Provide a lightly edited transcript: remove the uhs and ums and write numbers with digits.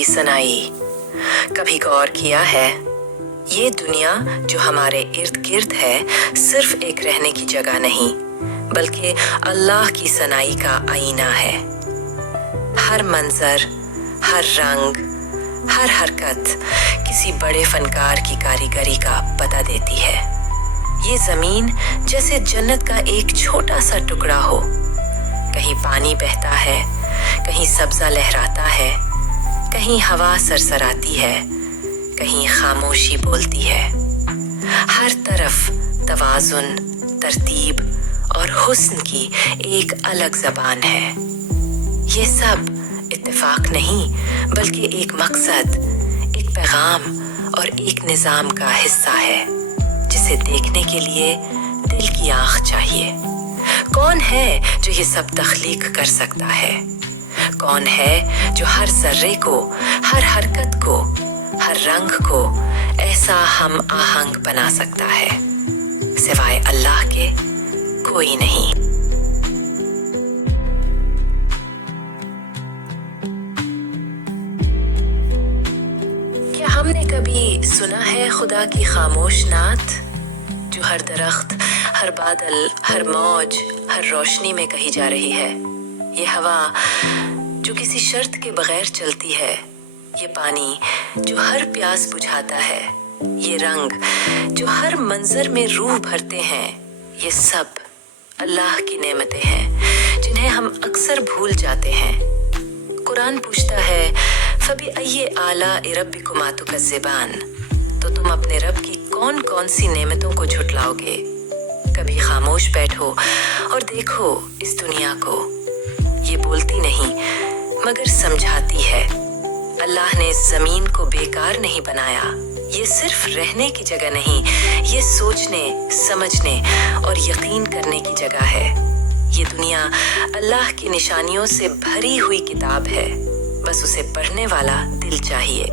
की सनाई। कभी गौर किया है, ये दुनिया जो हमारे इर्द गिर्द है सिर्फ एक रहने की जगह नहीं, बल्कि अल्लाह की सनाई का आईना है। हर मंजर, हर रंग, हर हरकत किसी बड़े फनकार की कारीगरी का पता देती है। ये जमीन जैसे जन्नत का एक छोटा सा टुकड़ा हो। कहीं पानी बहता है, कहीं सब्जा लहराता है, कहीं हवा सरसराती है, कहीं खामोशी बोलती है। हर तरफ तवाजुन, तरतीब और हुस्न की एक अलग जबान है। ये सब इत्तेफाक नहीं, बल्कि एक मकसद, एक पैगाम और एक निज़ाम का हिस्सा है, जिसे देखने के लिए दिल की आँख चाहिए। कौन है जो ये सब तख्लीक कर सकता है? कौन है जो हर जर्रे को, हर हरकत को, हर रंग को ऐसा हम आहंग बना सकता है? सिवाय अल्लाह के कोई नहीं। क्या हमने कभी सुना है खुदा की खामोश नात, जो हर दरख्त, हर बादल, हर मौज, हर रोशनी में कही जा रही है? ये हवा जो किसी शर्त के बगैर चलती है, ये पानी जो हर प्यास बुझाता है, ये रंग जो हर मंजर में रूह भरते हैं, ये सब अल्लाह की नेमतें हैं जिन्हें हम अक्सर भूल जाते हैं। कुरान पूछता है, फबी अय्ये आला रब्बिकुमा तुकज़्ज़िबान, तो तुम अपने रब की कौन कौन सी नेमतों को झुटलाओगे? कभी खामोश बैठो और देखो इस दुनिया को। ये बोलती नहीं मगर समझाती है। अल्लाह ने इस जमीन को बेकार नहीं बनाया। ये सिर्फ रहने की जगह नहीं, ये सोचने, समझने और यकीन करने की जगह है। ये दुनिया अल्लाह की निशानियों से भरी हुई किताब है, बस उसे पढ़ने वाला दिल चाहिए।